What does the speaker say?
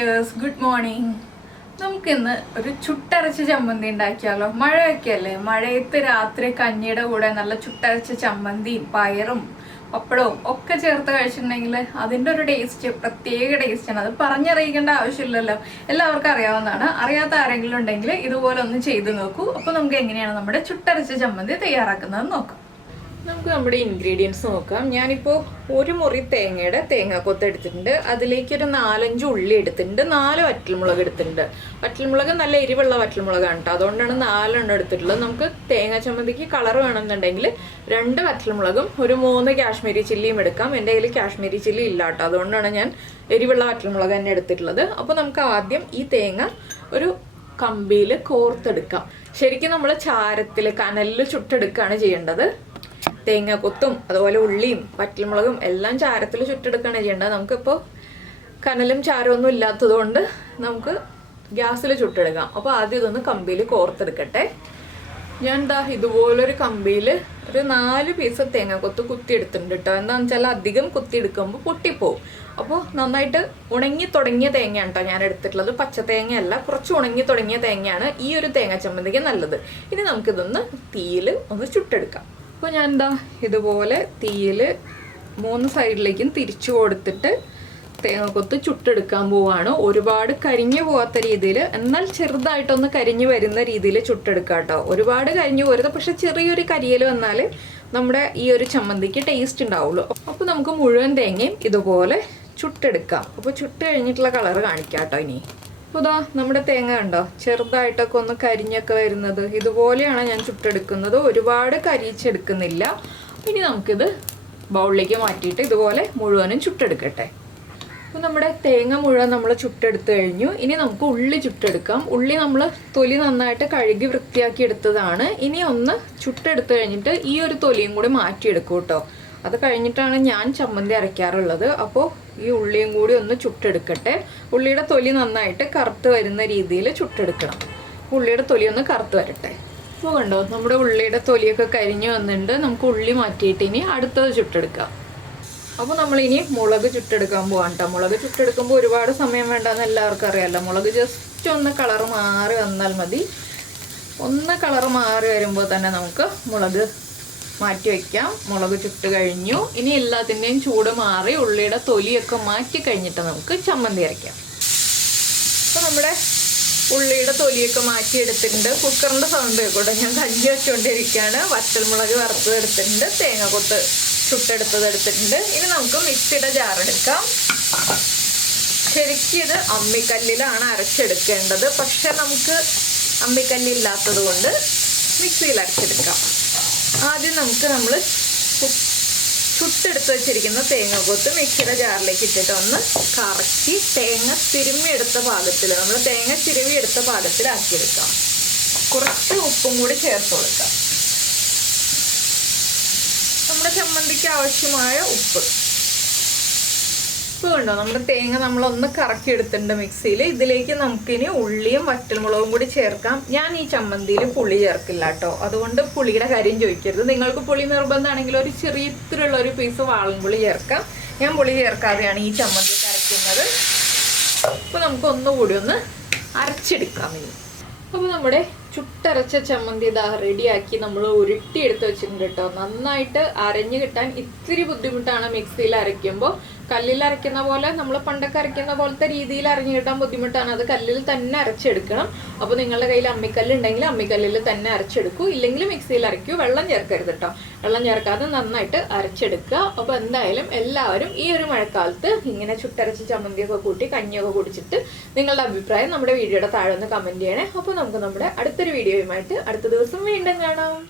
Dears, good morning. നമുക്കിന്ന് ഒരു ചുട്ടരച്ച ചമ്മന്തി ഉണ്ടാക്കിയാലോ? മഴയൊക്കെ അല്ലേ, മഴയത്ത് രാത്രി കഞ്ഞിയുടെ കൂടെ നല്ല ചുട്ടരച്ച ചമ്മന്തിയും പയറും പപ്പടവും ഒക്കെ ചേർത്ത് കഴിച്ചിട്ടുണ്ടെങ്കിൽ അതിൻ്റെ ഒരു ടേസ്റ്റ് പ്രത്യേക ടേസ്റ്റാണ്. അത് പറഞ്ഞറിയിക്കേണ്ട ആവശ്യമില്ലല്ലോ, എല്ലാവർക്കും അറിയാവുന്നതാണ്. അറിയാത്ത ആരെങ്കിലും ഉണ്ടെങ്കിൽ ഇതുപോലെ ഒന്ന് ചെയ്ത് നോക്കൂ. അപ്പോൾ നമുക്ക് എങ്ങനെയാണ് നമ്മുടെ ചുട്ടരച്ച ചമ്മന്തി തയ്യാറാക്കുന്നത് നോക്കാം. നമുക്ക് നമ്മുടെ ഇൻഗ്രീഡിയൻസ് നോക്കാം. ഞാനിപ്പോൾ ഒരു മുറി തേങ്ങയുടെ തേങ്ങാക്കൊത്ത് എടുത്തിട്ടുണ്ട്. അതിലേക്ക് ഒരു 4-5 ഉള്ളി എടുത്തിട്ടുണ്ട്. 4 വറ്റൽമുളക് എടുത്തിട്ടുണ്ട്. വറ്റൽമുളക് നല്ല എരിവുള്ള വറ്റൽമുളകാണ് കേട്ടോ, അതുകൊണ്ടാണ് 4 എടുത്തിട്ടുള്ളത്. നമുക്ക് തേങ്ങ ചമ്മന്തിക്ക് കളർ വേണമെന്നുണ്ടെങ്കിൽ 2 വറ്റൽമുളകും ഒരു 3 കാശ്മീരി ചില്ലിയും എടുക്കാം. എൻ്റെ കയ്യിൽ കാശ്മീരി ചില്ലി ഇല്ല കേട്ടോ, അതുകൊണ്ടാണ് ഞാൻ എരിവുള്ള വറ്റൽമുളക് തന്നെ എടുത്തിട്ടുള്ളത്. അപ്പോൾ നമുക്ക് ആദ്യം ഈ തേങ്ങ ഒരു കമ്പിയിൽ കോർത്തെടുക്കാം. ശരിക്കും നമ്മൾ ചാരത്തിൽ കനലിൽ ചുട്ടെടുക്കുകയാണ് ചെയ്യേണ്ടത്. തേങ്ങാക്കൊത്തും അതുപോലെ ഉള്ളിയും വറ്റൽമുളകും എല്ലാം ചാരത്തിൽ ചുട്ടെടുക്കുകയാണ് ചെയ്യേണ്ടത്. നമുക്കിപ്പോൾ കനലും ചാരമൊന്നും ഇല്ലാത്തത് കൊണ്ട് നമുക്ക് ഗ്യാസിൽ ചുട്ടെടുക്കാം. അപ്പോൾ ആദ്യം ഇതൊന്ന് കമ്പിയിൽ കോർത്തെടുക്കട്ടെ. ഞാൻ ഇതുപോലൊരു കമ്പിയിൽ ഒരു 4 പീസ് തേങ്ങാക്കൊത്ത് കുത്തിയെടുത്തിട്ടുണ്ട് കേട്ടോ. എന്താണെന്ന് വെച്ചാൽ അധികം കുത്തിയെടുക്കുമ്പോൾ പൊട്ടിപ്പോവും. അപ്പോൾ നന്നായിട്ട് ഉണങ്ങി തുടങ്ങിയ തേങ്ങയാണ് കേട്ടോ ഞാൻ എടുത്തിട്ടുള്ളത്. പച്ച തേങ്ങയല്ല, കുറച്ച് ഉണങ്ങി തുടങ്ങിയ തേങ്ങയാണ് ഈ ഒരു തേങ്ങ ചമ്മന്തിക്ക് നല്ലത്. ഇനി നമുക്കിതൊന്ന് തീയിൽ ഒന്ന് ചുട്ടെടുക്കാം. അപ്പോൾ ഞാൻ ഇതുപോലെ തീയിൽ 3 സൈഡിലേക്കും തിരിച്ചു കൊടുത്തിട്ട് തേങ്ങക്കൊത്ത് ചുട്ടെടുക്കാൻ പോവാണ്. ഒരുപാട് കരിഞ്ഞു പോകാത്ത രീതിയിൽ, എന്നാൽ ചെറുതായിട്ടൊന്ന് കരിഞ്ഞു വരുന്ന രീതിയിൽ ചുട്ടെടുക്കാം കേട്ടോ. ഒരുപാട് കരിഞ്ഞു പോരുത്, പക്ഷെ ചെറിയൊരു കരിയൽ വന്നാൽ നമ്മുടെ ഈ ഒരു ചമ്മന്തിക്ക് ടേസ്റ്റ് ഉണ്ടാവുള്ളൂ. അപ്പോൾ നമുക്ക് മുഴുവൻ തേങ്ങയും ഇതുപോലെ ചുട്ടെടുക്കാം. അപ്പോൾ ചുട്ട് കഴിഞ്ഞിട്ടുള്ള കളർ കാണിക്കാം കേട്ടോ. ഇനി അപ്പോൾ നമ്മുടെ തേങ്ങ ഉണ്ടോ ചെറുതായിട്ടൊക്കെ ഒന്ന് കരിഞ്ഞൊക്കെ വരുന്നത്, ഇതുപോലെയാണ് ഞാൻ ചുട്ടെടുക്കുന്നത്. ഒരുപാട് കരിയിച്ചെടുക്കുന്നില്ല. ഇനി നമുക്കിത് ബൗളിലേക്ക് മാറ്റിയിട്ട് ഇതുപോലെ മുഴുവനും ചുട്ടെടുക്കട്ടെ. അപ്പോൾ നമ്മുടെ തേങ്ങ മുഴുവൻ നമ്മൾ ചുട്ടെടുത്ത് കഴിഞ്ഞു. ഇനി നമുക്ക് ഉള്ളി ചുട്ടെടുക്കാം. ഉള്ളി നമ്മൾ തൊലി നന്നായിട്ട് കഴുകി വൃത്തിയാക്കി എടുത്തതാണ്. ഇനി ഒന്ന് ചുട്ടെടുത്ത് കഴിഞ്ഞിട്ട് ഈ ഒരു തൊലിയും കൂടി മാറ്റിയെടുക്കും കേട്ടോ. അത് കഴിഞ്ഞിട്ടാണ് ഞാൻ ചമ്മന്തി അരയ്ക്കാറുള്ളത്. അപ്പോൾ ഈ ഉള്ളിയും കൂടി ഒന്ന് ചുട്ടെടുക്കട്ടെ. ഉള്ളിയുടെ തൊലി നന്നായിട്ട് കറുത്ത് വരുന്ന രീതിയിൽ ചുട്ടെടുക്കണം. ഉള്ളിയുടെ തൊലി ഒന്ന് കറുത്ത് വരട്ടെ. അപ്പോൾ കണ്ടോ നമ്മുടെ ഉള്ളിയുടെ തൊലിയൊക്കെ കരിഞ്ഞു വന്നിട്ടുണ്ട്. നമുക്ക് ഉള്ളി മാറ്റിയിട്ട് ഇനി അടുത്തത് ചുട്ടെടുക്കാം. അപ്പോൾ നമ്മളിനി മുളക് ചുട്ടെടുക്കാൻ പോകാം കേട്ടോ. മുളക് ചുട്ടെടുക്കുമ്പോൾ ഒരുപാട് സമയം വേണ്ടെന്ന് എല്ലാവർക്കും അറിയാമല്ലോ. മുളക് ജസ്റ്റ് ഒന്ന് കളർ മാറി വന്നാൽ മതി. ഒന്ന് കളർ മാറി വരുമ്പോൾ തന്നെ നമുക്ക് മുളക് മാറ്റി വയ്ക്കാം. മുളക് ചുട്ട് കഴിഞ്ഞു. ഇനി എല്ലാത്തിൻ്റെയും ചൂട് മാറി ഉള്ളിയുടെ തൊലിയൊക്കെ മാറ്റി കഴിഞ്ഞിട്ട് നമുക്ക് ചമ്മന്തി അരയ്ക്കാം. അപ്പോൾ നമ്മുടെ ഉള്ളിയുടെ തൊലിയൊക്കെ മാറ്റിയെടുത്തിട്ടുണ്ട്. കുക്കറിൻ്റെ സൗണ്ട് കേൾക്കട്ടെ, ഞാൻ കഞ്ഞി വെച്ചുകൊണ്ടിരിക്കുകയാണ്. വറ്റൽമുളക് വറുത്തത് എടുത്തിട്ടുണ്ട്, തേങ്ങക്കൊത്ത് ചുട്ടെടുത്തത് എടുത്തിട്ടുണ്ട്. ഇനി നമുക്ക് മിക്സിയുടെ ജാറെടുക്കാം. ശരിക്കും ഇത് അമ്മിക്കല്ലിലാണ് അരച്ചെടുക്കേണ്ടത്, പക്ഷെ നമുക്ക് അമ്മിക്കല്ലില്ലാത്തത് കൊണ്ട് മിക്സിയിൽ അരച്ചെടുക്കാം. ആദ്യം നമ്മൾ ചുട്ടെടുത്ത് വെച്ചിരിക്കുന്ന തേങ്ങക്കൊത്ത് മിക്സിയുടെ ജാറിലേക്ക് ഇട്ടിട്ട് ഒന്ന് കറക്കി തേങ്ങ തിരുമ്മിയെടുത്ത പാകത്തിൽ, നമ്മൾ തേങ്ങ ചിരവിയെടുത്ത പാകത്തിലാക്കിയെടുക്കാം. കുറച്ച് ഉപ്പും കൂടി ചേർത്ത് കൊടുക്കാം. നമ്മുടെ ചമ്മന്തിക്ക് ആവശ്യമായ ഉപ്പ്. ഉപ്പ് കണ്ടോ, നമ്മുടെ തേങ്ങ നമ്മളൊന്ന് കറക്കി എടുത്തിട്ടുണ്ട് മിക്സിയിൽ. ഇതിലേക്ക് നമുക്കിനി ഉള്ളിയും വറ്റൽമുളകും കൂടി ചേർക്കാം. ഞാൻ ഈ ചമ്മന്തിയിൽ പുളി ചേർക്കില്ല കേട്ടോ, അതുകൊണ്ട് പുളിയുടെ കാര്യം ചോദിക്കരുത്. നിങ്ങൾക്ക് പുളി നിർബന്ധമാണെങ്കിൽ ഒരു ചെറിയത്തിലുള്ള ഒരു പീസ് വാളൻപുളി ചേർക്കാം. ഞാൻ പുളി ചേർക്കാതെയാണ് ഈ ചമ്മന്തി അരയ്ക്കുന്നത്. അപ്പോൾ നമുക്ക് ഒന്നുകൂടി ഒന്ന് അരച്ചെടുക്കാം ഇനി. അപ്പോൾ നമ്മുടെ ചുട്ടരച്ച ചമ്മന്തി റെഡിയാക്കി നമ്മൾ ഉരുട്ടിയെടുത്ത് വെച്ചിട്ടുണ്ട് കേട്ടോ. നന്നായിട്ട് അരഞ്ഞു കിട്ടാൻ ഇത്തിരി ബുദ്ധിമുട്ടാണ് മിക്സിയിൽ അരയ്ക്കുമ്പോൾ. കല്ലിൽ അരയ്ക്കുന്ന പോലെ, നമ്മൾ പണ്ടൊക്കെ അരയ്ക്കുന്ന പോലത്തെ രീതിയിൽ അരഞ്ഞു കിട്ടാൻ ബുദ്ധിമുട്ടാണ്. അത് കല്ലിൽ തന്നെ അരച്ചെടുക്കണം. അപ്പോൾ നിങ്ങളുടെ കയ്യിൽ അമ്മിക്കല്ലുണ്ടെങ്കിൽ അമ്മിക്കല്ലിൽ തന്നെ അരച്ചെടുക്കൂ, ഇല്ലെങ്കിൽ മിക്സിയിൽ അരയ്ക്കൂ. വെള്ളം ചേർക്കരുത് കേട്ടോ, വെള്ളം ചേർക്കാതെ നന്നായിട്ട് അരച്ചെടുക്കുക. അപ്പോൾ എന്തായാലും എല്ലാവരും ഈ ഒരു മഴക്കാലത്ത് ഇങ്ങനെ ചുട്ടരച്ച ചമ്മന്തിയൊക്കെ കൂട്ടി കഞ്ഞിയൊക്കെ കുടിച്ചിട്ട് നിങ്ങളുടെ അഭിപ്രായം നമ്മുടെ വീഡിയോയുടെ താഴെ ഒന്ന് കമൻറ്റ് ചെയ്യണേ. അപ്പോൾ നമുക്ക് നമ്മുടെ അടുത്തൊരു വീഡിയോയുമായിട്ട് അടുത്ത ദിവസം വീണ്ടും കാണാം.